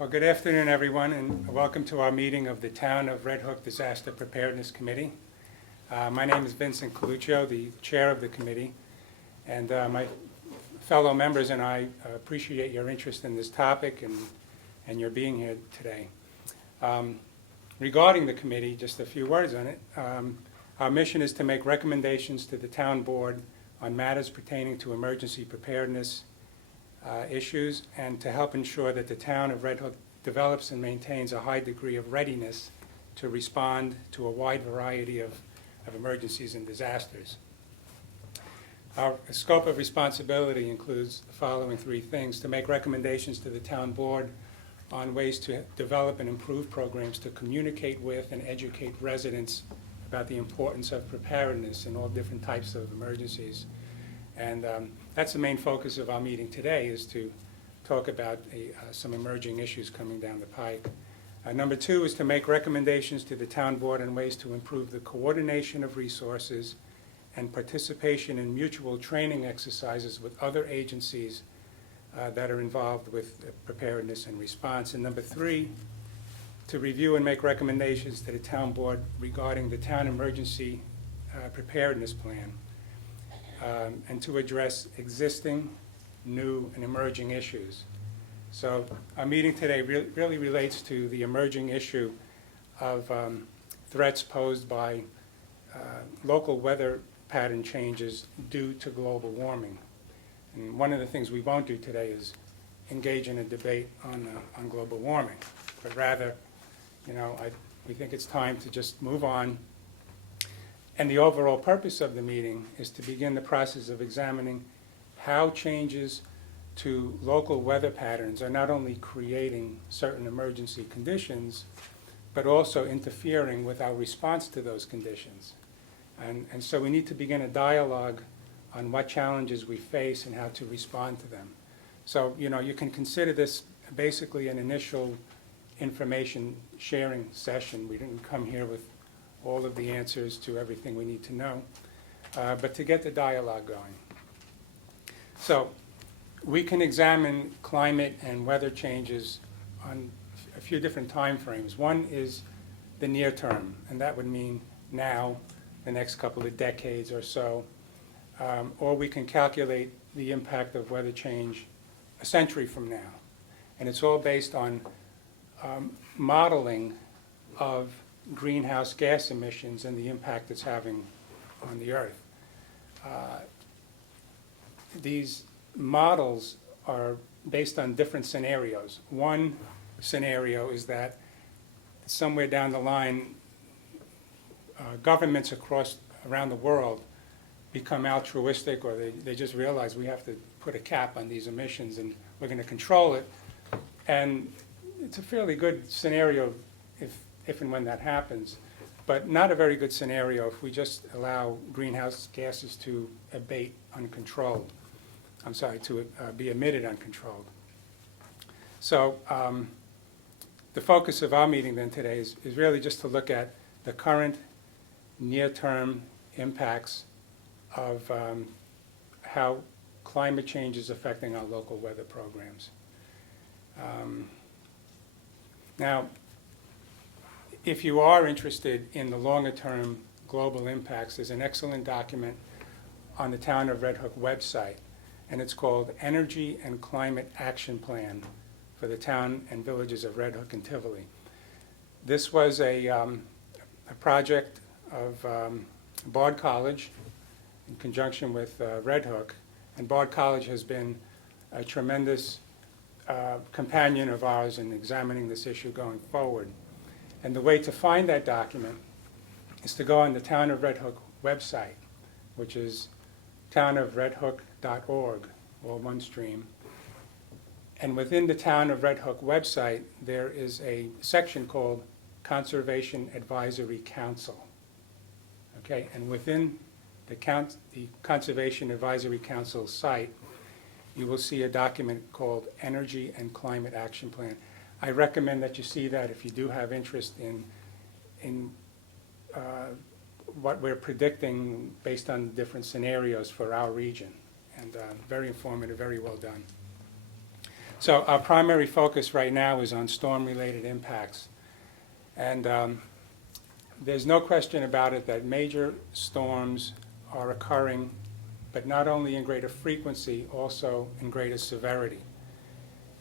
Well, good afternoon, everyone, and welcome to our meeting of the Town of Red Hook Disaster Preparedness Committee. My name is Vincent Coluccio, the chair of the committee, and my fellow members and I appreciate your interest in this topic and your being here today. Regarding the committee, just a few words on it. Our mission is to make recommendations to the town board on matters pertaining to emergency preparedness issues, and to help ensure that the town of Red Hook develops and maintains a high degree of readiness to respond to a wide variety of emergencies and disasters. Our scope of responsibility includes the following three things: to make recommendations to the town board on ways to develop and improve programs to communicate with and educate residents about the importance of preparedness in all different types of emergencies. And that's the main focus of our meeting today, is to talk about some emerging issues coming down the pike. Number two is to make recommendations to the town board on ways to improve the coordination of resources and participation in mutual training exercises with other agencies that are involved with preparedness and response. And number three, to review and make recommendations to the town board regarding the town emergency preparedness plan, and to address existing, new, and emerging issues. So our meeting today really relates to the emerging issue of threats posed by local weather pattern changes due to global warming. And one of the things we won't do today is engage in a debate on global warming, but rather, we think it's time to just move on. And the overall purpose of the meeting is to begin the process of examining how changes to local weather patterns are not only creating certain emergency conditions, but also interfering with our response to those conditions. And so we need to begin a dialogue on what challenges we face and how to respond to them. So, you can consider this basically an initial information sharing session. We didn't come here with all of the answers to everything we need to know, but to get the dialogue going. So we can examine climate and weather changes on a few different time frames. One is the near term, and that would mean now, the next couple of decades or so, or we can calculate the impact of weather change a century from now. And it's all based on modeling of greenhouse gas emissions and the impact it's having on the earth. These models are based on different scenarios. One scenario is that somewhere down the line, governments around the world become altruistic, or they just realize we have to put a cap on these emissions and we're going to control it. And it's a fairly good scenario if and when that happens, but not a very good scenario if we just allow greenhouse gases to abate uncontrolled. To be emitted uncontrolled. So the focus of our meeting then today is really just to look at the current near-term impacts of how climate change is affecting our local weather programs. Now, if you are interested in the longer-term global impacts, there's an excellent document on the Town of Red Hook website, and it's called Energy and Climate Action Plan for the Town and Villages of Red Hook and Tivoli. This was a project of Bard College in conjunction with Red Hook, and Bard College has been a tremendous companion of ours in examining this issue going forward. And the way to find that document is to go on the Town of Red Hook website, which is townofredhook.org, all one stream. And within the Town of Red Hook website, there is a section called Conservation Advisory Council. Okay, and within the Conservation Advisory Council site, you will see a document called Energy and Climate Action Plan. I recommend that you see that if you do have interest in what we're predicting based on different scenarios for our region. And very informative, very well done. So our primary focus right now is on storm-related impacts. And there's no question about it that major storms are occurring, but not only in greater frequency, also in greater severity.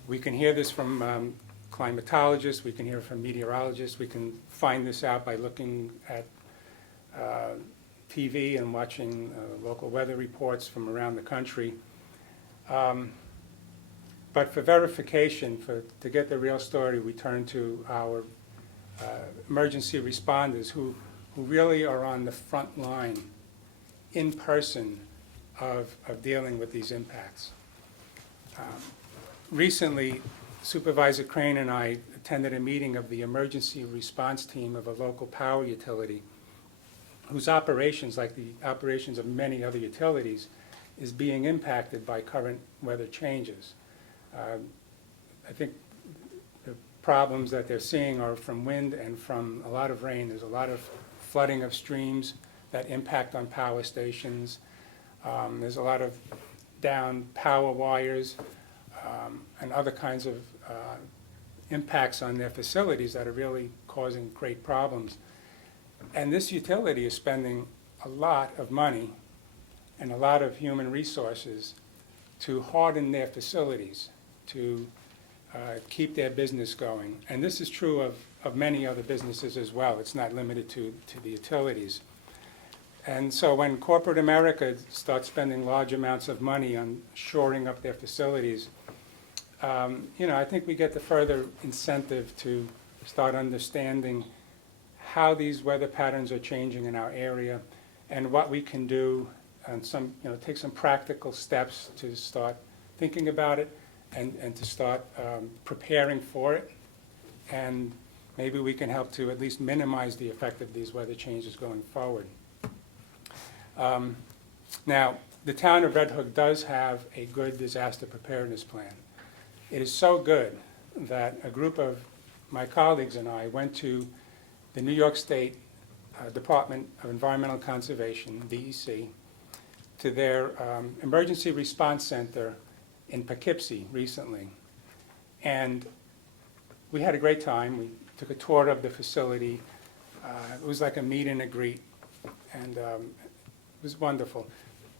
We can hear this from climatologists, we can hear it from meteorologists, we can find this out by looking at TV and watching local weather reports from around the country. But for verification, to get the real story, we turn to our emergency responders who really are on the front line in person of dealing with these impacts. Recently, Supervisor Crane and I attended a meeting of the emergency response team of a local power utility whose operations, like the operations of many other utilities, is being impacted by current weather changes. I think the problems that they're seeing are from wind and from a lot of rain. There's a lot of flooding of streams that impact on power stations. There's a lot of down power wires and other kinds of impacts on their facilities that are really causing great problems. And this utility is spending a lot of money and a lot of human resources to harden their facilities, to keep their business going. And this is true of many other businesses as well. It's not limited to the utilities. And so when corporate America starts spending large amounts of money on shoring up their facilities, I think we get the further incentive to start understanding how these weather patterns are changing in our area and what we can do and take some practical steps to start thinking about it and to start preparing for it. And maybe we can help to at least minimize the effect of these weather changes going forward. Now, the town of Red Hook does have a good disaster preparedness plan. It is so good that a group of my colleagues and I went to the New York State Department of Environmental Conservation, DEC, to their emergency response center in Poughkeepsie recently. And we had a great time. We took a tour of the facility. It was like a meet and a greet, and it was wonderful.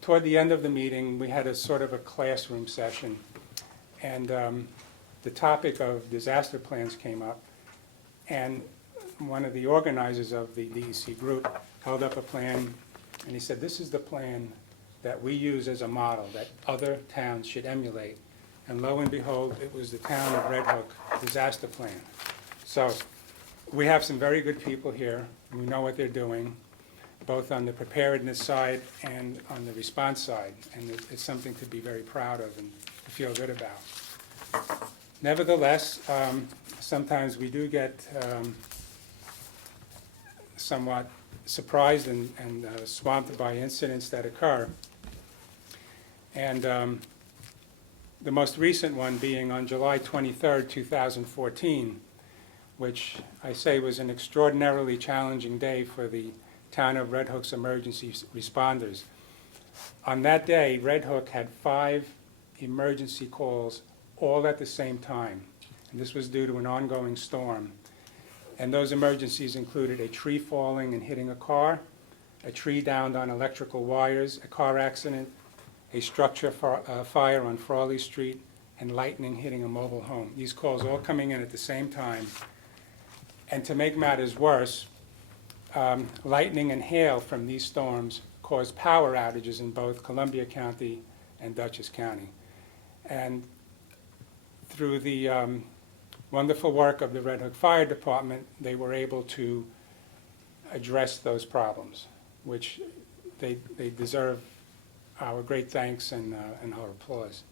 Toward the end of the meeting, we had a sort of a classroom session, and the topic of disaster plans came up, and one of the organizers of the DEC group held up a plan, and he said, "This is the plan that we use as a model that other towns should emulate." And lo and behold, it was the town of Red Hook disaster plan. So we have some very good people here. We know what they're doing, both on the preparedness side and on the response side. And it's something to be very proud of and to feel good about. Nevertheless, sometimes we do get somewhat surprised and swamped by incidents that occur. And the most recent one being on July 23rd, 2014, which I say was an extraordinarily challenging day for the town of Red Hook's emergency responders. On that day, Red Hook had 5 emergency calls all at the same time. And this was due to an ongoing storm. And those emergencies included a tree falling and hitting a car, a tree downed on electrical wires, a car accident, a structure fire on Frawley Street, and lightning hitting a mobile home. These calls all coming in at the same time. And to make matters worse, lightning and hail from these storms caused power outages in both Columbia County and Dutchess County. And through the wonderful work of the Red Hook Fire Department, they were able to address those problems, which they deserve our great thanks and our applause.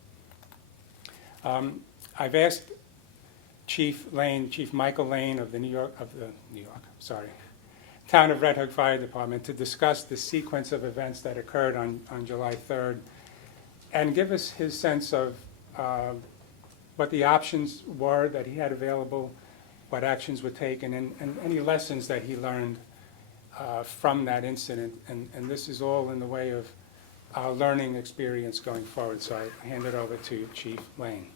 I've asked Chief Michael Lane of the Town of Red Hook Fire Department to discuss the sequence of events that occurred on July 3rd and give us his sense of what the options were that he had available, what actions were taken, and any lessons that he learned from that incident. And this is all in the way of our learning experience going forward. So I hand it over to Chief Lane.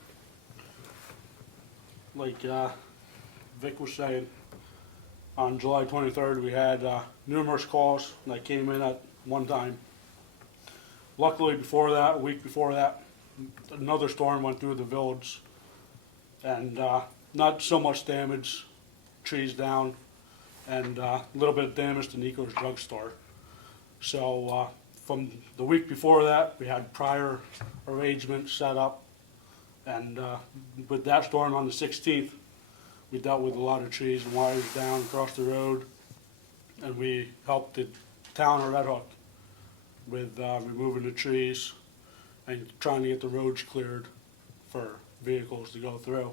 like Vic was saying, on July 23rd, we had numerous calls that came in at one time. Luckily, before that, a week before that, another storm went through the village, and not so much damage, trees down, and a little bit of damage to Nico's drugstore. So from the week before that, we had prior arrangements set up, and with that storm on the 16th, we dealt with a lot of trees and wires down across the road, and we helped the town of Red Hook with removing the trees and trying to get the roads cleared for vehicles to go through.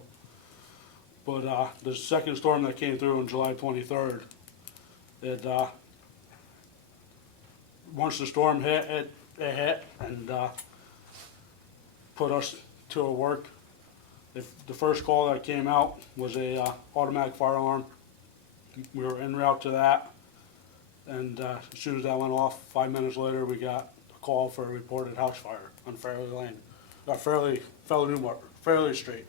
But the second storm that came through on July 23rd, it once the storm hit, it hit and put us to a work. The first call that came out was a automatic fire alarm. We were en route to that, and as soon as that went off, 5 minutes later, we got a call for a reported house fire on Fairley Lane, Fairley Street.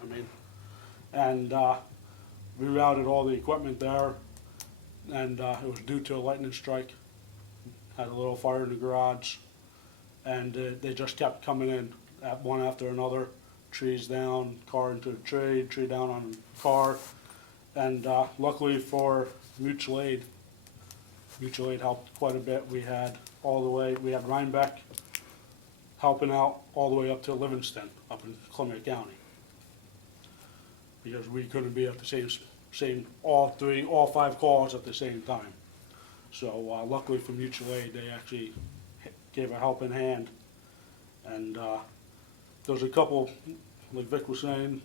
And we routed all the equipment there, and it was due to a lightning strike. Had a little fire in the garage, and they just kept coming in at one after another. Trees down, car into a tree down on a car, and luckily for mutual aid helped quite a bit. We had Rhinebeck helping out all the way up to Livingston, up in Columbia County, because we couldn't be at the same all five calls at the same time. So luckily for mutual aid, they actually gave a helping hand, and there was a couple, like Vic was saying,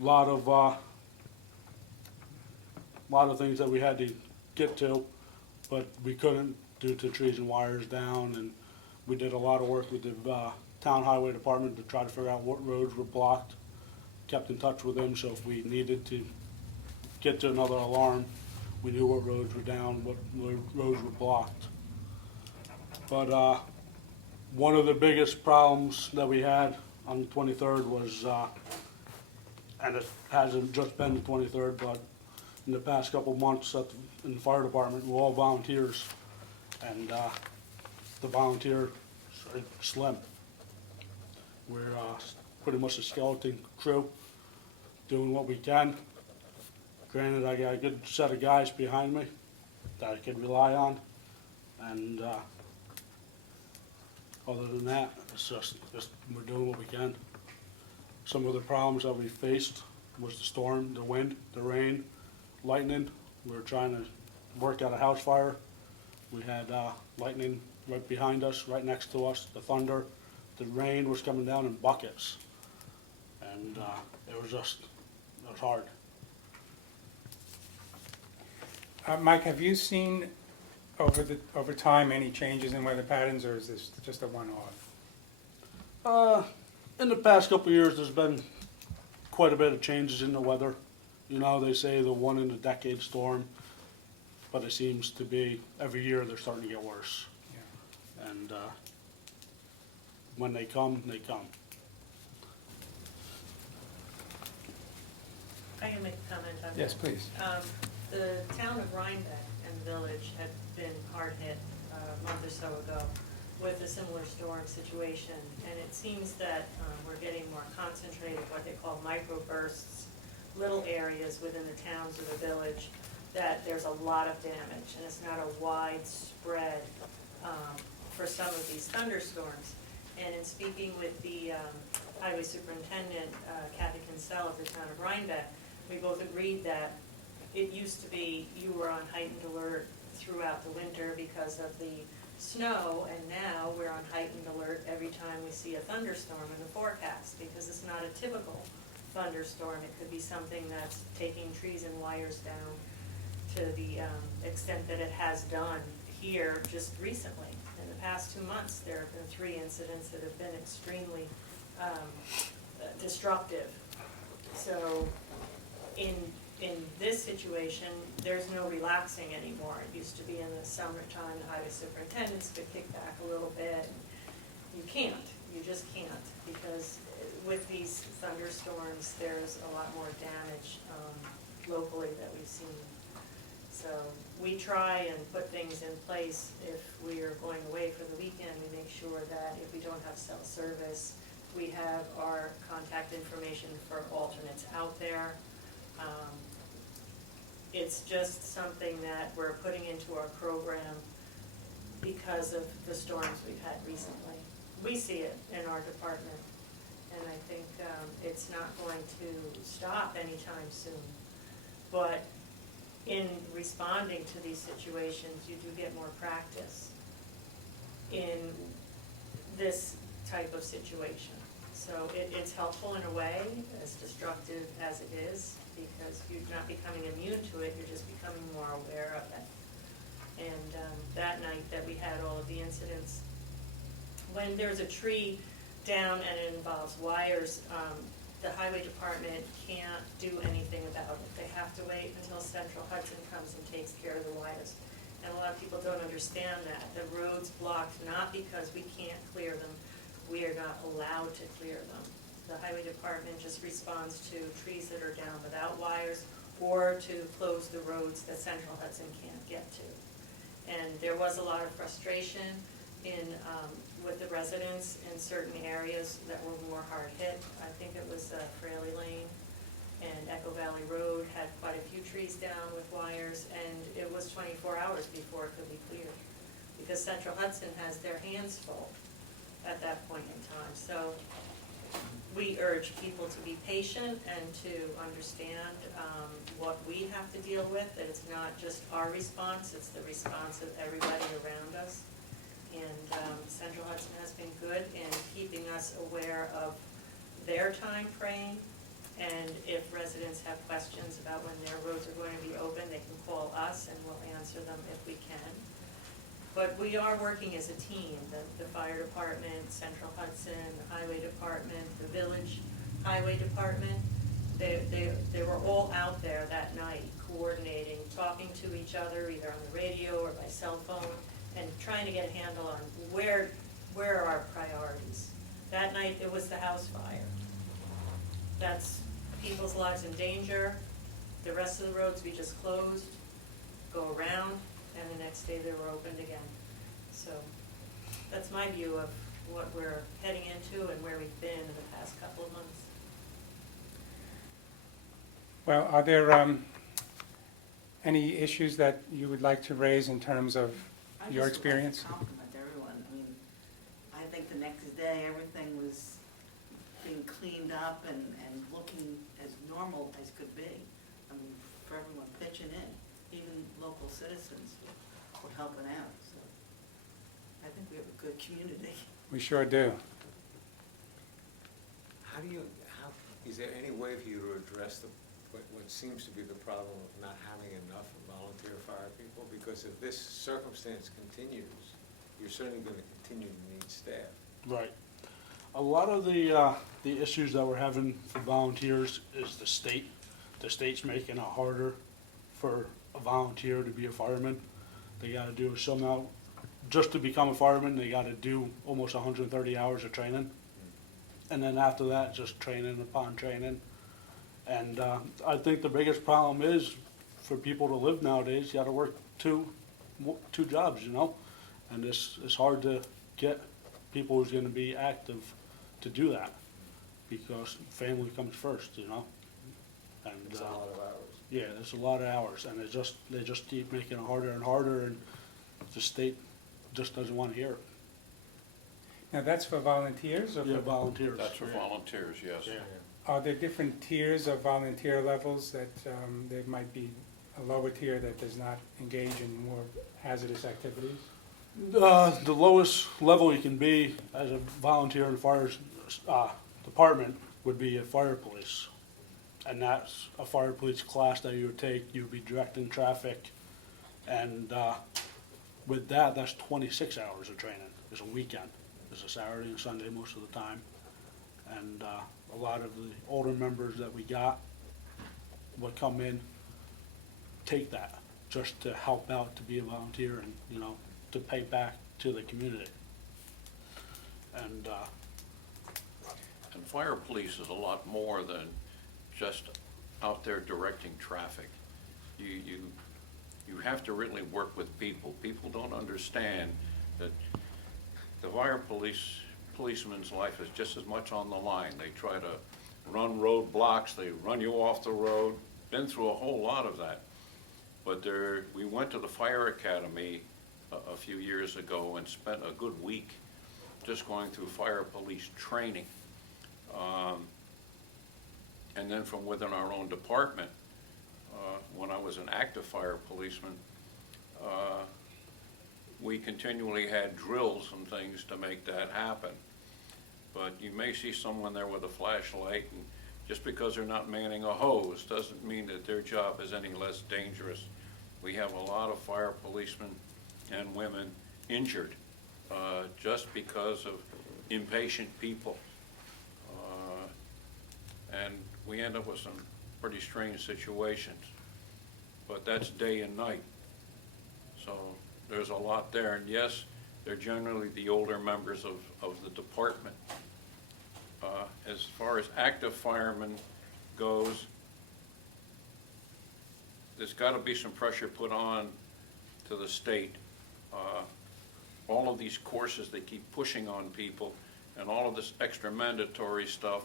a lot of things that we had to get to, but we couldn't due to trees and wires down, and we did a lot of work with the town highway department to try to figure out what roads were blocked. Kept in touch with them, so if we needed to get to another alarm, we knew what roads were down, what roads were blocked. But one of the biggest problems that we had on the 23rd was, and it hasn't just been the 23rd, but in the past couple of months in the fire department, we're all volunteers, and the volunteers are slim. We're pretty much a skeleton crew, doing what we can. Granted, I got a good set of guys behind me that I can rely on, and other than that, it's just we're doing what we can. Some of the problems that we faced was the storm, the wind, the rain, lightning. We were trying to work out a house fire. We had lightning right behind us, right next to us, the thunder. The rain was coming down in buckets, and it was hard. Mike, have you seen over time any changes in weather patterns, or is this just a one-off? In the past couple of years, there's been quite a bit of changes in the weather. You know, they say the one in a decade storm, but it seems to be every year they're starting to get worse. Yeah. And when they come, they come. I can make a comment on that. Yes, please. The town of Rhinebeck and the village had been hard hit a month or so ago with a similar storm situation, and it seems that we're getting more concentrated, what they call microbursts, little areas within the towns or the village, that there's a lot of damage, and it's not a widespread for some of these thunderstorms. And in speaking with the highway superintendent, Kathy Kinsell of the town of Rhinebeck, we both agreed that it used to be you were on heightened alert throughout the winter because of the snow, and now we're on heightened alert every time we see a thunderstorm in the forecast, because it's not a typical thunderstorm. It could be something that's taking trees and wires down to the extent that it has done here just recently. In the past 2 months, there have been 3 incidents that have been extremely destructive. So in this situation, there's no relaxing anymore. It used to be in the summertime, the highway superintendents could kick back a little bit. You can't. You just can't, because with these thunderstorms, there's a lot more damage locally that we've seen. So we try and put things in place. If we are going away for the weekend, we make sure that if we don't have cell service, we have our contact information for alternates out there. It's just something that we're putting into our program because of the storms we've had recently. We see it in our department, and I think it's not going to stop anytime soon. But in responding to these situations, you do get more practice in this type of situation. So it's helpful in a way, as destructive as it is, because you're not becoming immune to it, you're just becoming more aware of it. And that night that we had all of the incidents, when there's a tree down and it involves wires, the highway department can't do anything about it. They have to wait until Central Hudson comes and takes care of the wires. And a lot of people don't understand that. The road's blocked not because we can't clear them, we are not allowed to clear them. The highway department just responds to trees that are down without wires or to close the roads that Central Hudson can't get to. And there was a lot of frustration with the residents in certain areas that were more hard hit. I think it was Fraley Lane and Echo Valley Road had quite a few trees down with wires, and it was 24 hours before it could be cleared, because Central Hudson has their hands full at that point in time. So we urge people to be patient and to understand what we have to deal with, that it's not just our response, it's the response of everybody around us. And Central Hudson has been good in keeping us aware of their time frame, and if residents have questions about when their roads are going to be open, they can call us and we'll answer them if we can. But we are working as a team, the fire department, Central Hudson, the highway department, the village highway department. They were all out there that night coordinating, talking to each other either on the radio or by cell phone, and trying to get a handle on where are our priorities. That night it was the house fire. That's people's lives in danger. The rest of the roads we just closed, go around, and the next day they were opened again. So that's my view of what we're heading into and where we've been in the past couple of months. Well, are there any issues that you would like to raise in terms of your experience? I just would like to compliment everyone. I mean, I think the next day everything was being cleaned up and looking as normal as could be. I mean, for everyone pitching in, even local citizens were helping out. So I think we have a good community. We sure do. Is there any way for you to address what seems to be the problem of not having enough volunteer fire people? Because if this circumstance continues, you're certainly going to continue to need staff. Right. A lot of the issues that we're having for volunteers is the state. The state's making it harder for a volunteer to be a fireman. They gotta do some out, just to become a fireman, they gotta do almost 130 hours of training. And then after that, just training upon training. And I think the biggest problem is for people to live nowadays, you gotta work two jobs, you know? And it's hard to get people who's gonna be active to do that, because family comes first, you know? And It's a lot of hours. yeah, there's a lot of hours, and they just keep making it harder and harder, and the state just doesn't want to hear it. Now, that's for volunteers or Yeah, for, volunteers. That's for yeah. volunteers, yes. Yeah. are there different tiers of volunteer levels that there might be a lower tier that does not engage in more hazardous activities? The lowest level you can be as a volunteer in the fire department would be a fire police. And that's a fire police class that you would take. You would be directing traffic. And with that, that's 26 hours of training. It's a weekend. It's a Saturday and Sunday most of the time. And a lot of the older members that we got would come in, take that, just to help out, to be a volunteer and, you know, to pay back to the community. And And fire police is a lot more than just out there directing traffic. You have to really work with people. People don't understand that the fire policeman's life is just as much on the line. They try to run roadblocks, they run you off the road. Been through a whole lot of that. But we went to the fire academy a few years ago and spent a good week just going through fire police training. And then from within our own department, when I was an active fire policeman, we continually had drills and things to make that happen. But you may see someone there with a flashlight, and just because they're not manning a hose doesn't mean that their job is any less dangerous. We have a lot of fire policemen and women injured just because of impatient people. And we end up with some pretty strange situations. But that's day and night. So there's a lot there. And yes, they're generally the older members of the department. As far as active firemen goes, there's got to be some pressure put on to the state. All of these courses they keep pushing on people, and all of this extra mandatory stuff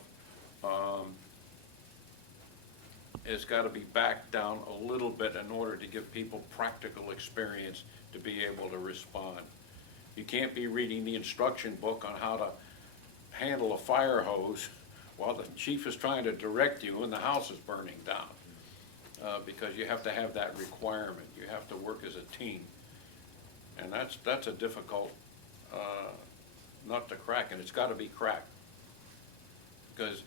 has got to be backed down a little bit in order to give people practical experience to be able to respond. You can't be reading the instruction book on how to handle a fire hose while the chief is trying to direct you and the house is burning down, because you have to have that requirement. You have to work as a team, and that's a difficult nut to crack, and it's got to be cracked, because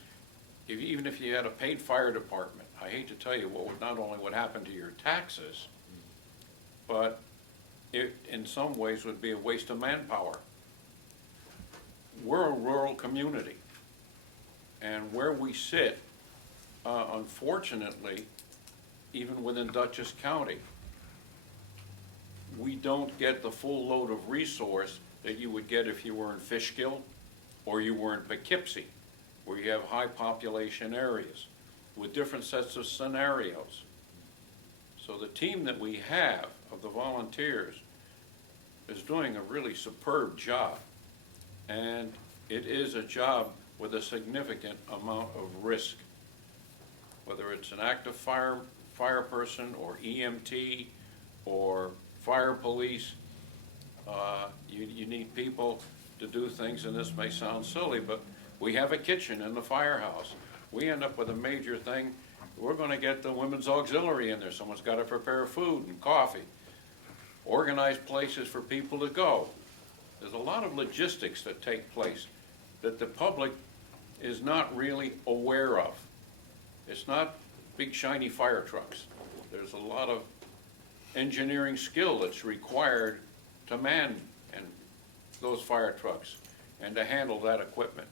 even if you had a paid fire department, I hate to tell you what would not only would happen to your taxes, but it in some ways would be a waste of manpower. We're a rural community, and where we sit, unfortunately, even within Dutchess County, we don't get the full load of resource that you would get if you were in Fishkill or you were in Poughkeepsie, where you have high population areas with different sets of scenarios. So the team that we have of the volunteers is doing a really superb job. And it is a job with a significant amount of risk. Whether it's an active fire person or EMT or fire police, you need people to do things, and this may sound silly, but we have a kitchen in the firehouse. We end up with a major thing, we're going to get the women's auxiliary in there. Someone's got to prepare food and coffee, organize places for people to go. There's a lot of logistics that take place that the public is not really aware of. It's not big shiny fire trucks. There's a lot of engineering skill that's required to man and those fire trucks and to handle that equipment.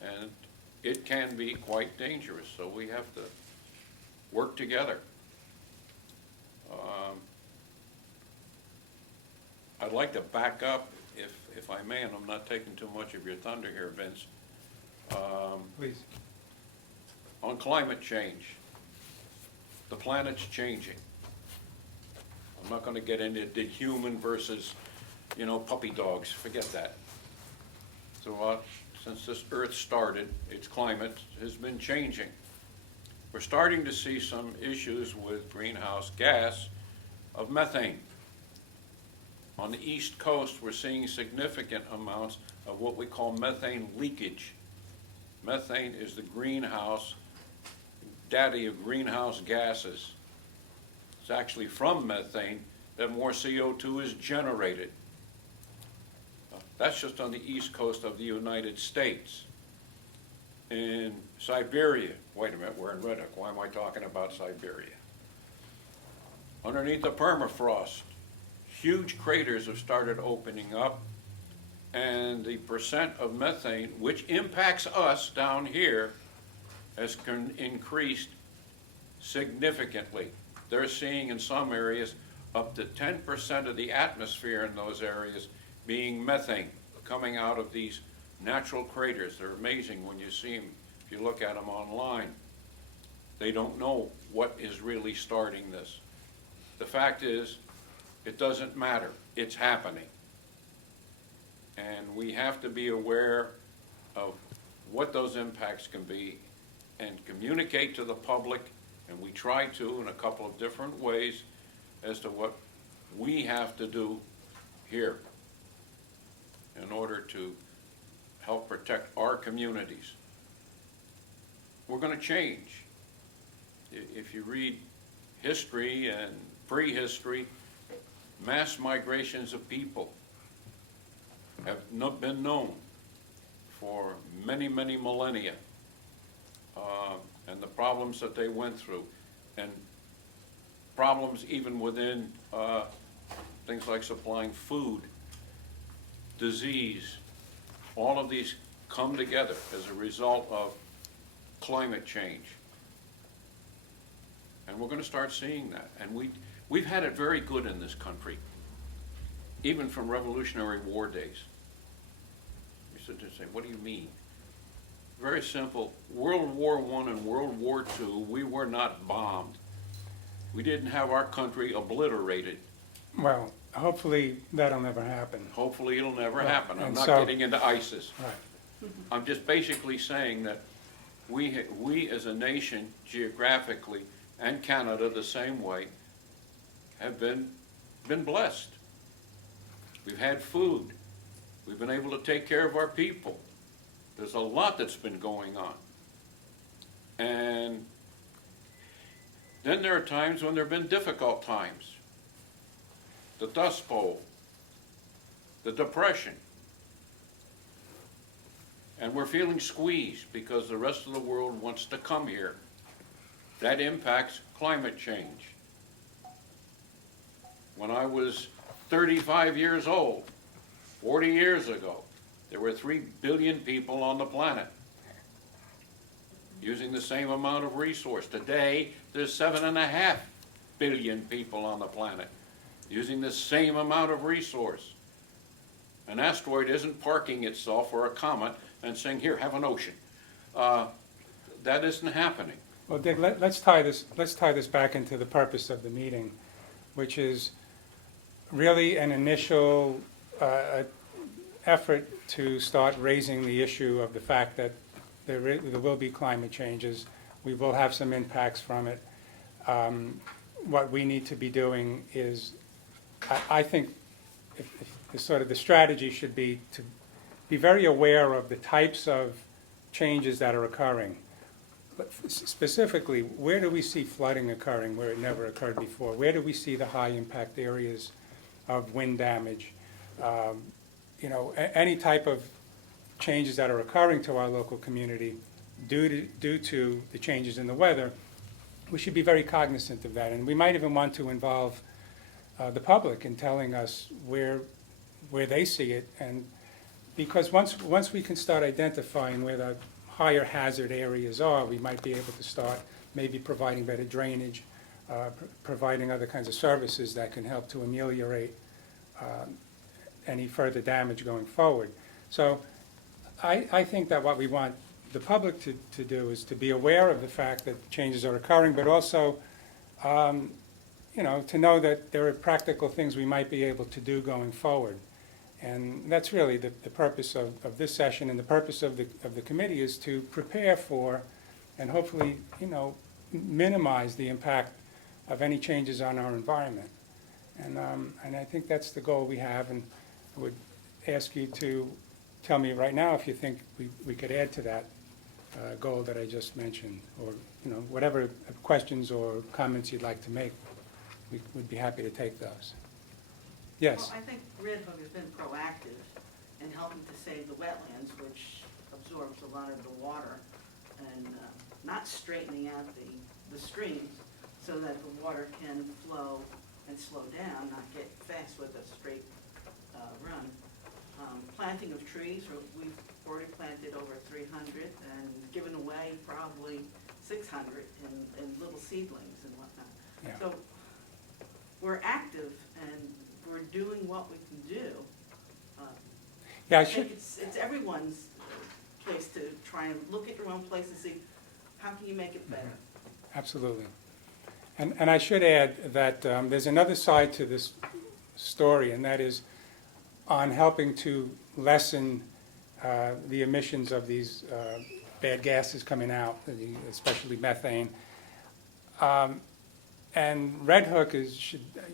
And it can be quite dangerous, so we have to work together. I'd like to back up, if I may, and I'm not taking too much of your thunder here, Vince. Please. On climate change, the planet's changing. I'm not going to get into the human versus, puppy dogs. Forget that. So since this Earth started, its climate has been changing. We're starting to see some issues with greenhouse gas of methane. On the East Coast, we're seeing significant amounts of what we call methane leakage. Methane is the daddy of greenhouse gases. It's actually from methane that more CO2 is generated. That's just on the East Coast of the United States. In Siberia, wait a minute, we're in Reddick, why am I talking about Siberia? Underneath the permafrost, huge craters have started opening up, and the percent of methane, which impacts us down here, has increased significantly. They're seeing in some areas up to 10% of the atmosphere in those areas being methane coming out of these natural craters. They're amazing when you see them, if you look at them online. They don't know what is really starting this. The fact is, it doesn't matter. It's happening. And we have to be aware of what those impacts can be and communicate to the public, and we try to in a couple of different ways as to what we have to do here in order to help protect our communities. We're going to change. If you read history and prehistory, mass migrations of people have not been known for many, many millennia, and the problems that they went through, and problems even within things like supplying food, disease. All of these come together as a result of climate change. And we're going to start seeing that. And we've had it very good in this country, even from Revolutionary War days. You sit there and say, what do you mean? Very simple. World War I and World War II, we were not bombed. We didn't have our country obliterated. Well, hopefully that'll never happen. Hopefully it'll never Right. happen. I'm And not so- getting into ISIS. Right. I'm just basically saying that we as a nation, geographically, and Canada the same way, have been blessed. We've had food. We've been able to take care of our people. There's a lot that's been going on. And then there are times when there have been difficult times. The Dust Bowl, the Depression. And we're feeling squeezed because the rest of the world wants to come here. That impacts climate change. When I was 35 years old, 40 years ago, there were 3 billion people on the planet using the same amount of resource. Today, there's 7.5 billion people on the planet using the same amount of resource. An asteroid isn't parking itself, or a comet, and saying, here, have an ocean. That isn't happening. Well, Dick, let's tie this back into the purpose of the meeting, which is really an initial effort to start raising the issue of the fact that there will be climate changes. We will have some impacts from it. What we need to be doing is, I think, the strategy should be to be very aware of the types of changes that are occurring. But specifically, where do we see flooding occurring where it never occurred before? Where do we see the high impact areas of wind damage? Any type of changes that are occurring to our local community due to the changes in the weather, we should be very cognizant of that. And we might even want to involve the public in telling us where they see it. And because once we can start identifying where the higher hazard areas are, we might be able to start maybe providing better drainage, providing other kinds of services that can help to ameliorate any further damage going forward. So I think that what we want the public to do is to be aware of the fact that changes are occurring, but also to know that there are practical things we might be able to do going forward. And that's really the purpose of this session, and the purpose of the committee is to prepare for and hopefully, minimize the impact of any changes on our environment. And I think that's the goal we have, and I would ask you to tell me right now if you think we could add to that goal that I just mentioned, or whatever questions or comments you'd like to make, we would be happy to take those. Yes. Well, I think Redhook has been proactive in helping to save the wetlands, which absorbs a lot of the water, and not straightening out the streams so that the water can flow and slow down, not get fast with a straight run. Planting of trees, we've already planted over 300 and given away probably 600 in little seedlings and whatnot. Yeah. So we're active and we're doing what we can do. Yeah, I I should. think it's everyone's place to try and look at your own place and see, how can you make it better? Absolutely. And I should add that there's another side to this story, and that is on helping to lessen the emissions of these bad gases coming out, especially methane. And Red Hook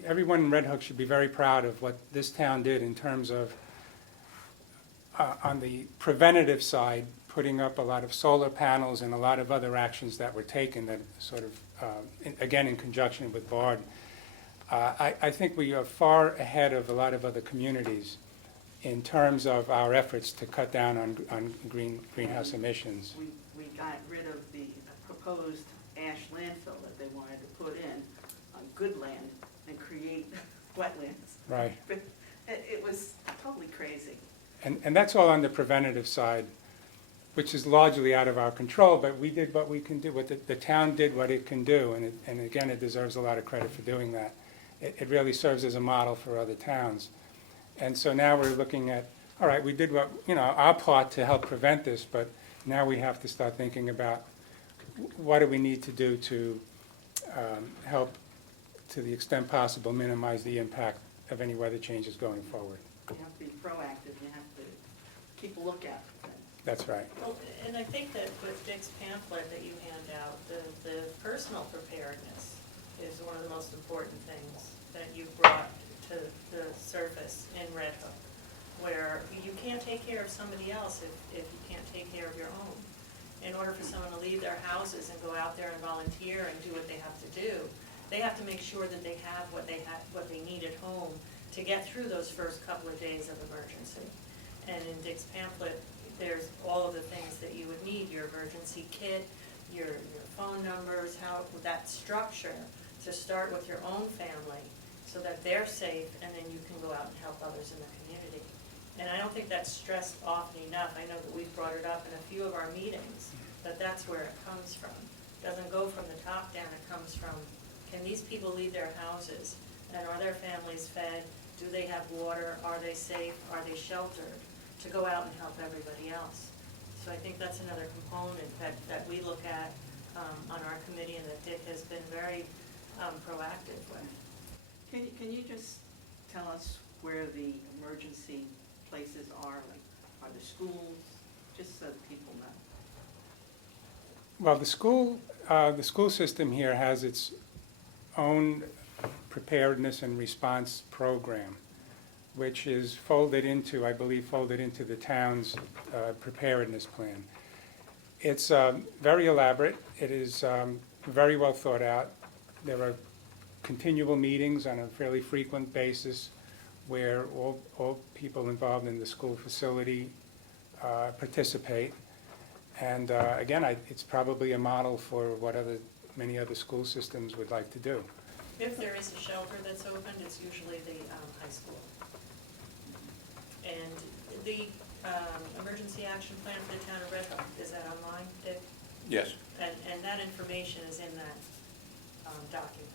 everyone in Red Hook should be very proud of what this town did in terms of, on the preventative side, putting up a lot of solar panels and a lot of other actions that were taken that sort of, again, in conjunction with BARD. I think we are far ahead of a lot of other communities in terms of our efforts to cut down on greenhouse emissions. We got rid of the proposed ash landfill that they wanted to put in on good land and create wetlands. Right. But it was totally crazy. And that's all on the preventative side, which is largely out of our control, but we did what we can do. The town did what it can do, and again, it deserves a lot of credit for doing that. It really serves as a model for other towns. And so now we're looking at, all right, we did what, our part to help prevent this, but now we have to start thinking about what do we need to do to help, to the extent possible, minimize the impact of any weather changes going forward. You have to be proactive, you have to keep a lookout for things. That's right. Well, and I think that with Dick's pamphlet that you hand out, the personal preparedness is one of the most important things that you brought to the surface in Red Hook, where you can't take care of somebody else if you can't take care of your own. In order for someone to leave their houses and go out there and volunteer and do what they have to do, they have to make sure that they have what they need at home to get through those first couple of days of emergency. And in Dick's pamphlet, there's all of the things that you would need, your emergency kit, your phone numbers, that structure to start with your own family so that they're safe, and then you can go out and help others in the community. And I don't think that's stressed often enough. I know that we've brought it up in a few of our meetings, but that's where it comes from. It doesn't go from the top down, it comes from, can these people leave their houses? And are their families fed? Do they have water? Are they safe? Are they sheltered? To go out and help everybody else. So I think that's another component that we look at on our committee and that Dick has been very proactive with. Can you just tell us where the emergency places are? Like, are the schools, just so people know? Well, the school system here has its own preparedness and response program, which is folded into the town's preparedness plan. It's very elaborate. It is very well thought out. There are continual meetings on a fairly frequent basis where all people involved in the school facility participate. And again, it's probably a model for what many other school systems would like to do. If there is a shelter that's opened, it's usually the high school. And the emergency action plan for the town of Red Hook, is that online, Dick? Yes. And that information is in that document.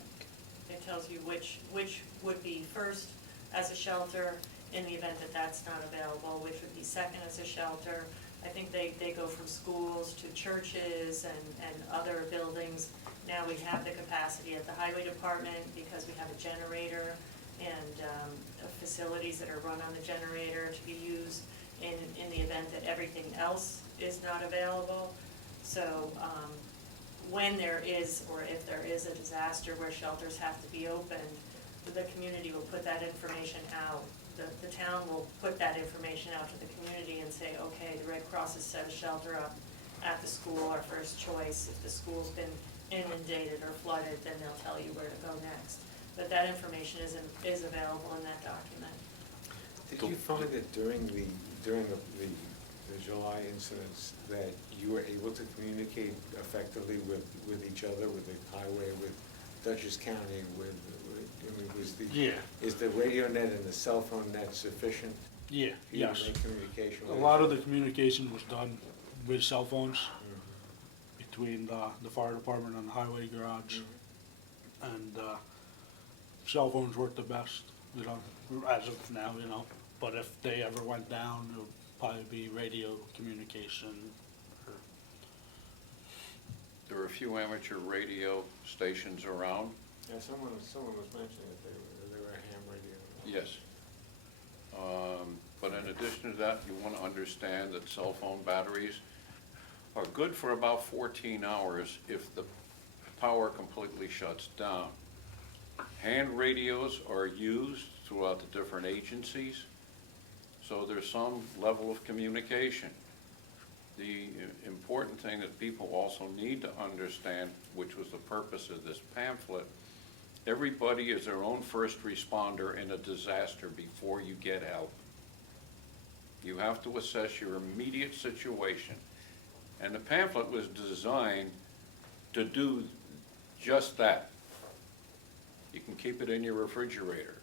It tells you which would be first as a shelter in the event that that's not available, which would be second as a shelter. I think they go from schools to churches and other buildings. Now we have the capacity at the highway department because we have a generator and facilities that are run on the generator to be used in the event that everything else is not available. So when there is, or if there is a disaster where shelters have to be opened, the community will put that information out. The town will put that information out to the community and say, okay, the Red Cross has set a shelter up at the school, our first choice. If the school's been inundated or flooded, then they'll tell you where to go next. But that information is available in that document. Did you find that during the July incidents that you were able to communicate effectively with each other, with the highway, with Dutchess County, is the radio net and the cell phone net sufficient? Yeah, for you to yes. make communication A with lot each of the other? communication was done with cell phones Mhm. between the fire department and the highway garage. Mhm. And cell phones work the best, as of now, but if they ever went down, probably be radio communication. Or, There are a few amateur radio stations around. Yeah, someone was mentioning that they were a ham radio. Yes. But in addition to that, you want to understand that cell phone batteries are good for about 14 hours if the power completely shuts down. Hand radios are used throughout the different agencies, so there's some level of communication. The important thing that people also need to understand, which was the purpose of this pamphlet, everybody is their own first responder in a disaster before you get help. You have to assess your immediate situation. And the pamphlet was designed to do just that. You can keep it in your refrigerator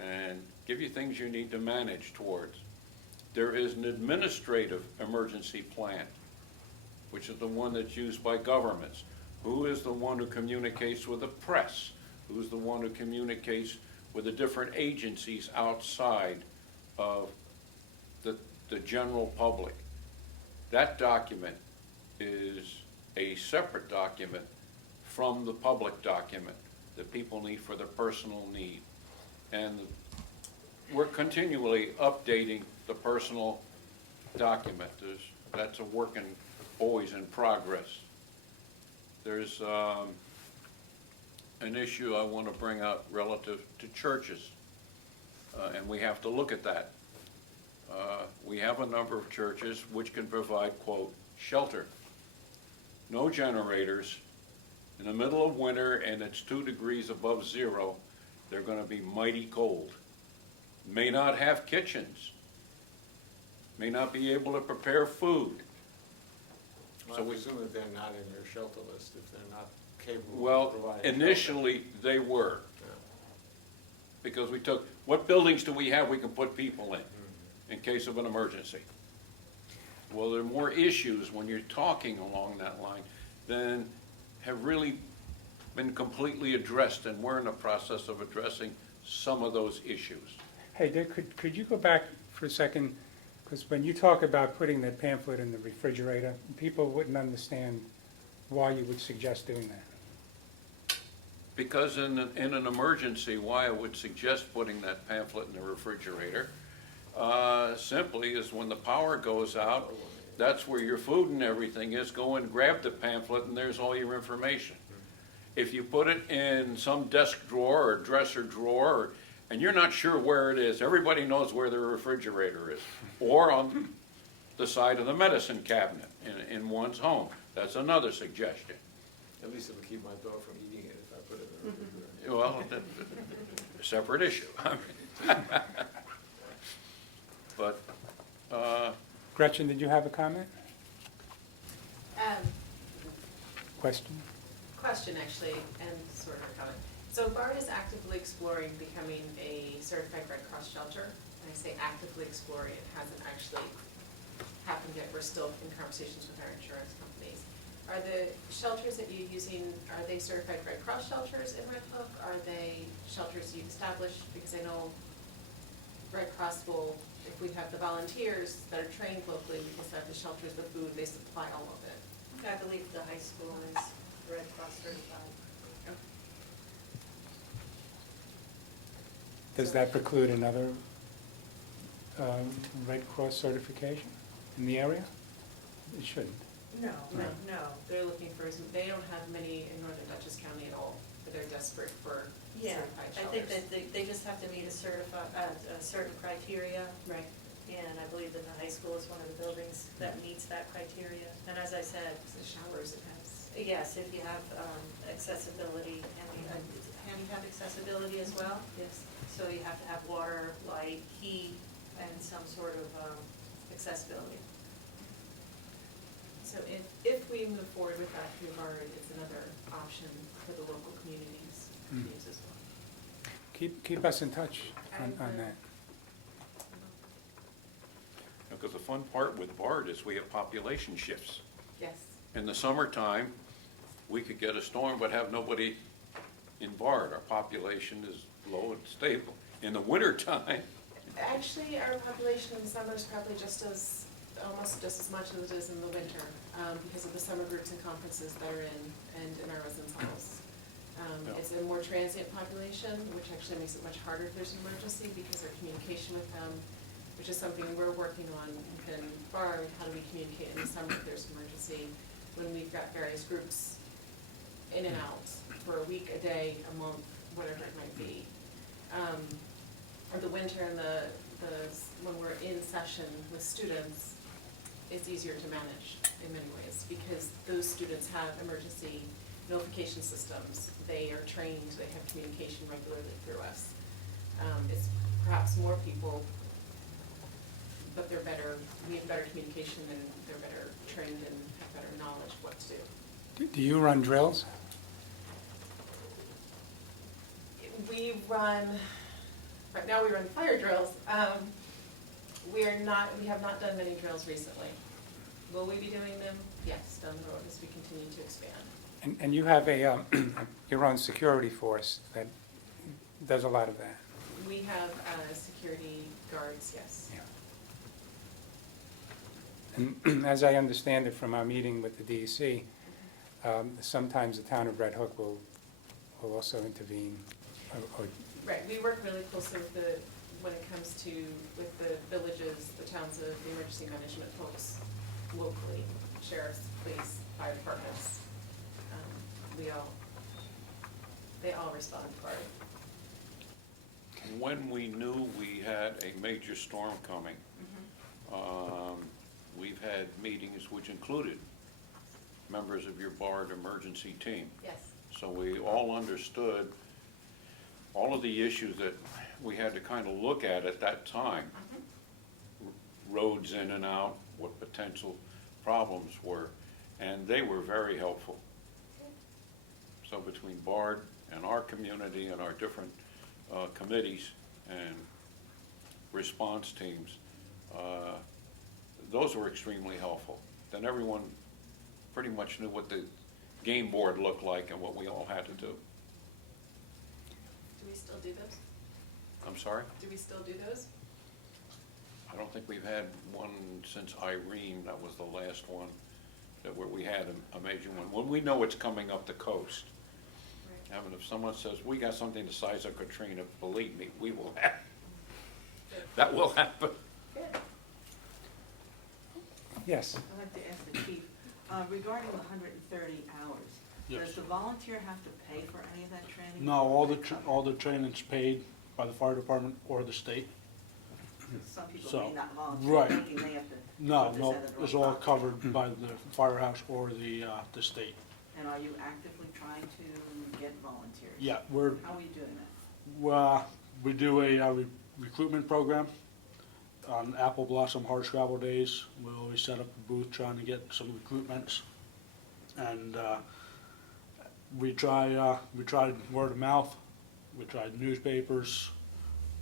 and give you things you need to manage towards. There is an administrative emergency plan, which is the one that's used by governments. Who is the one who communicates with the press? Who's the one who communicates with the different agencies outside of the general public? That document is a separate document from the public document that people need for their personal need. And we're continually updating the personal document. That's a work always in progress. There's an issue I want to bring up relative to churches, and we have to look at that. We have a number of churches which can provide, quote, shelter. No generators. In the middle of winter and it's 2 degrees above zero, they're going to be mighty cold. May not have kitchens. May not be able to prepare food. Well, So I we- presume that they're not in your shelter list if they're not capable of Well, providing shelter. initially they were, Yeah. because we took, what buildings do we have we can put people in case of an emergency? Well, there are more issues when you're talking along that line than have really been completely addressed, and we're in the process of addressing some of those issues. Hey, Dick, could you go back for a second? Because when you talk about putting that pamphlet in the refrigerator, people wouldn't understand why you would suggest doing that. Because in an emergency, why I would suggest putting that pamphlet in the refrigerator, simply is when the power goes out, that's where your food and everything is. Go and grab the pamphlet and there's all your information. If you put it in some desk drawer or dresser drawer, and you're not sure where it is, everybody knows where the refrigerator is, or on the side of the medicine cabinet in one's home. That's another suggestion. At least it'll keep my dog from eating it if I put it in the refrigerator. Well, a separate issue. But, Gretchen, did you have a comment? Um, Question? Question, actually, and sort of a comment. So BARD is actively exploring becoming a certified Red Cross shelter. And I say actively exploring, it hasn't actually happened yet. We're still in conversations with our insurance companies. Are the shelters that you're using, are they certified Red Cross shelters in Red Hook? Are they shelters you've established? Because I know Red Cross will, if we have the volunteers that are trained locally, we can set up the shelters, the food, they supply all of it. I believe the high school is Red Cross certified. Does that preclude another Red Cross certification in the area? It shouldn't. No, No. no. They're looking for, they don't have many in northern Dutchess County at all, but they're desperate for Yeah, certified I shelters. think that they just have to meet a certain criteria. Right. And I believe that the high school is one of the buildings that meets that criteria. And as I said, The showers it has. yes, if you have accessibility, handicap accessibility as well. Yes. So you have to have water, light, heat, and some sort of accessibility. So if we move forward with that through BARD, it's another option for the local communities to Mm. use as well. Keep us in touch on that. because the fun part with BARD is we have population shifts. Yes. In the summertime, we could get a storm but have nobody in BARD. Our population is low and stable. In the wintertime, Actually, our population in summer is probably almost just as much as it is in the winter, because of the summer groups and conferences that are and in our residence halls. Yeah. It's a more transient population, which actually makes it much harder if there's an emergency, because our communication with them, which is something we're working on within BARD, how do we communicate in the summer if there's an emergency, when we've got various groups in and out for a week, a day, a month, whatever it might be. Or the winter and when we're in session with students, it's easier to manage in many ways, because those students have emergency notification systems. They are trained, they have communication regularly through us. It's perhaps more people, but they're better, we have better communication and they're better trained and have better knowledge of what to do. Do you run drills? We run, right now we run fire drills. We have not done many drills recently. Will we be doing them? Yes, down the road as we continue to expand. And you have your own security force that does a lot of that? We have security guards, yes. Yeah. And as I understand it from our meeting with the DEC, sometimes the town of Red Hook will also intervene. Or Right, we work really closely when it comes to, with the villages, the towns of the emergency management folks locally, sheriffs, police, fire departments. They all respond to BARD. When we knew we had a major storm coming, we've had meetings which included members of your BARD emergency team. Yes. So we all understood all of the issues that we had to kind of look at that time. Roads in and out, what potential problems were, and they were very helpful. So between BARD and our community and our different committees and response teams, those were extremely helpful. Then everyone pretty much knew what the game board looked like and what we all had to do. Do we still do those? I'm sorry? Do we still do those? I don't think we've had one since Irene. That was the last one where we had a major one. When we know it's coming up the coast, Right. I mean, if someone says, we got something the size of Katrina, believe me, we will have, that will happen. Good. yes. I'd like to ask the chief, regarding the 130 hours, Yes. does the volunteer have to pay for any of that training? No, all the training's paid by the fire department or the state. Some people So, may not volunteer, right. thinking they have to. No, put this no, out of their it's own all pocket. covered by the firehouse or the state. And are you actively trying to get volunteers? Yeah, How are you doing that? we do a recruitment program on Apple Blossom Hardscrabble Days. We always set up a booth trying to get some recruitments. And we tried word of mouth, we tried newspapers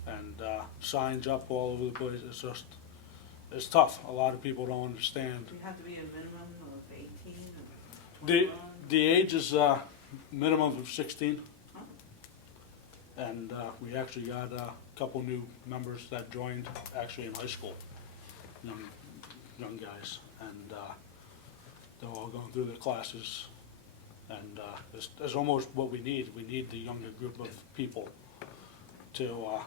and signs up all over the place. It's tough. A lot of people don't understand. Do you have to be a minimum of 18 or The 21? age is minimum of 16. Oh, And we actually got a couple new members that joined actually in high school, young guys, and they're all going through the classes. And it's almost what we need. We need the younger group of people to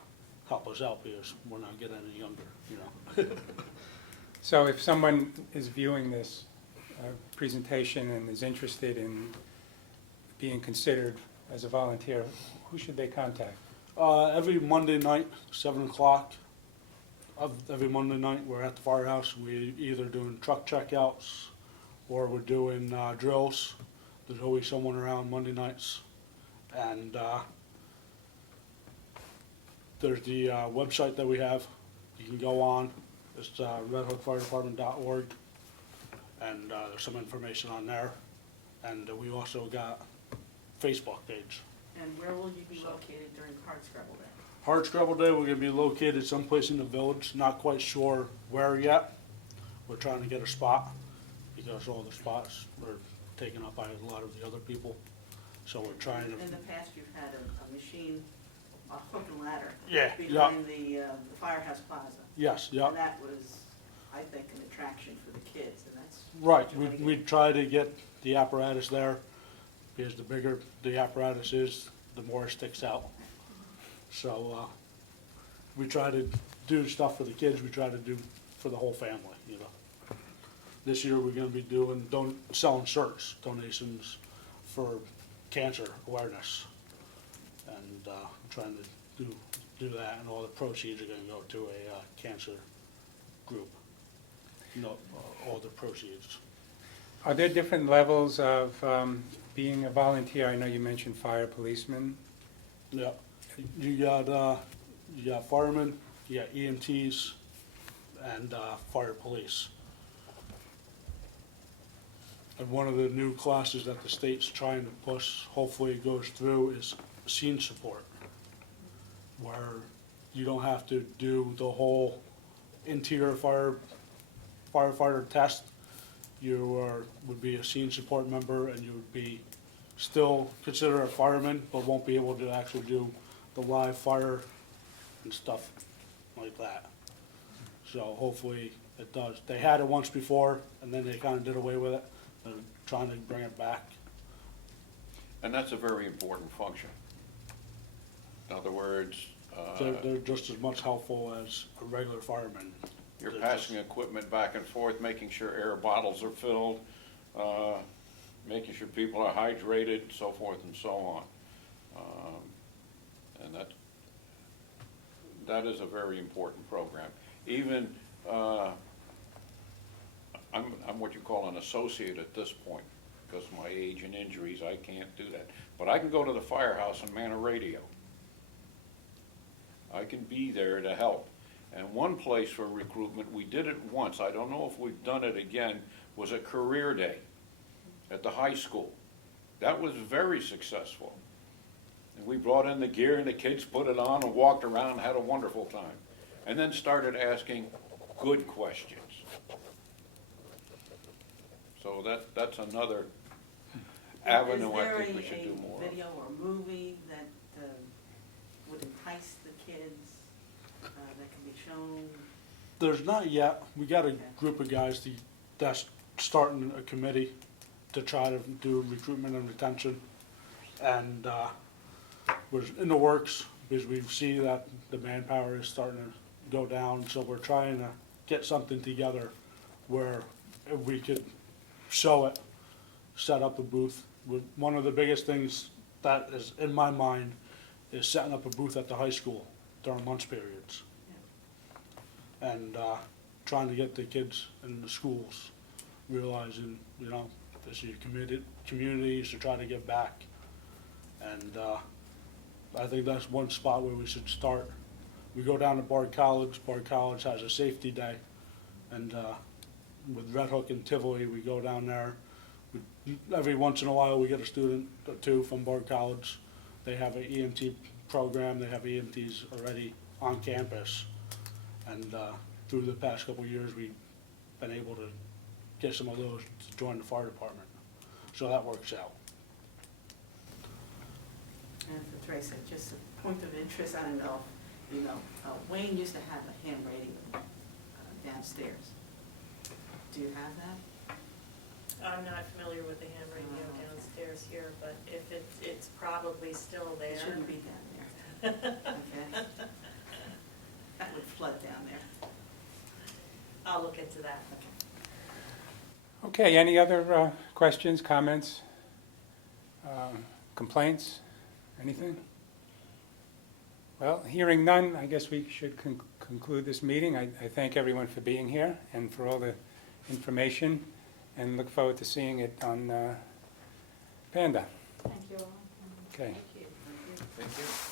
help us out, because we're not getting any younger, you know. So if someone is viewing this presentation and is interested in being considered as a volunteer, who should they contact? Every Monday night, 7 o'clock, every Monday night, we're at the firehouse. We either doing truck checkouts or we're doing drills. There's always someone around Monday nights. And there's the website that we have. You can go on. It's redhookfiredepartment.org. And there's some information on there. And we also got Facebook page. And where will you be located during Hardscrabble Day? Hardscrabble Day, we're gonna be located someplace in the village, not quite sure where yet. We're trying to get a spot, because all the spots were taken up by a lot of the other people. So we're trying to, In the past, you've had a machine hook and ladder. Yeah, Behind the Firehouse Plaza. Yes, yeah. And that was, I think, an attraction for the kids, and that's. Right, what you wanna we get. try to get the apparatus there, because the bigger the apparatus is, the more it sticks out. So, we try to do stuff for the kids, we try to do for the whole family, you know. This year, we're gonna be selling shirts, donations for cancer awareness. And, trying to do that, and all the proceeds are gonna go to a cancer group. No, all the proceeds. Are there different levels of being a volunteer? I know you mentioned fire policeman. Yeah, you got firemen, you got EMTs, and fire police. And one of the new classes that the state's trying to push, hopefully it goes through, is scene support, where you don't have to do the whole interior firefighter test. You would be a scene support member, and you would be still considered a fireman, but won't be able to actually do the live fire and stuff like that. So hopefully it does. They had it once before, and then they kind of did away with it. They're trying to bring it back. And that's a very important function. In other words, They're just as much helpful as a regular fireman. you're They're passing just- equipment back and forth, making sure air bottles are filled, making sure people are hydrated, so forth and so on. And that is a very important program. Even, I'm what you call an associate at this point, because of my age and injuries, I can't do that. But I can go to the firehouse and man a radio. I can be there to help. And one place for recruitment, we did it once, I don't know if we've done it again, was a career day at the high school. That was very successful. And we brought in the gear and the kids put it on and walked around and had a wonderful time. And then started asking good questions. So that's another avenue I think we should do more Is of. there a video or movie that would entice the kids, that can be shown? There's not yet. We got a group of guys that's starting a committee to try to do recruitment and retention. And we're in the works, because we see that the manpower is starting to go down. So we're trying to get something together where if we could show it, set up a booth. One of the biggest things that is in my mind is setting up a booth at the high school during lunch periods. And trying to get the kids in the schools realizing, you know, this is your community, you should try to give back. And I think that's one spot where we should start. We go down to Bard College. Bard College has a safety day. And with Red Hook and Tivoli, we go down there. Every once in a while, we get a student or two from Bard College. They have an EMT program. They have EMTs already on campus. And through the past couple of years, we've been able to get some of those to join the fire department. So that works out. And for Teresa, just a point of interest, I don't know, if you know, Wayne used to have a ham radio downstairs. Do you have that? I'm not familiar with the ham radio Oh, okay. downstairs here, but if it's probably still there. It shouldn't be down there. Okay? That would flood down there. I'll look into that. Okay. Okay, any other questions, comments, complaints, anything? Well, hearing none, I guess we should conclude this meeting. I thank everyone for being here and for all the information, and look forward to seeing it on Panda. Thank you all. Okay. Thank you. Thank you.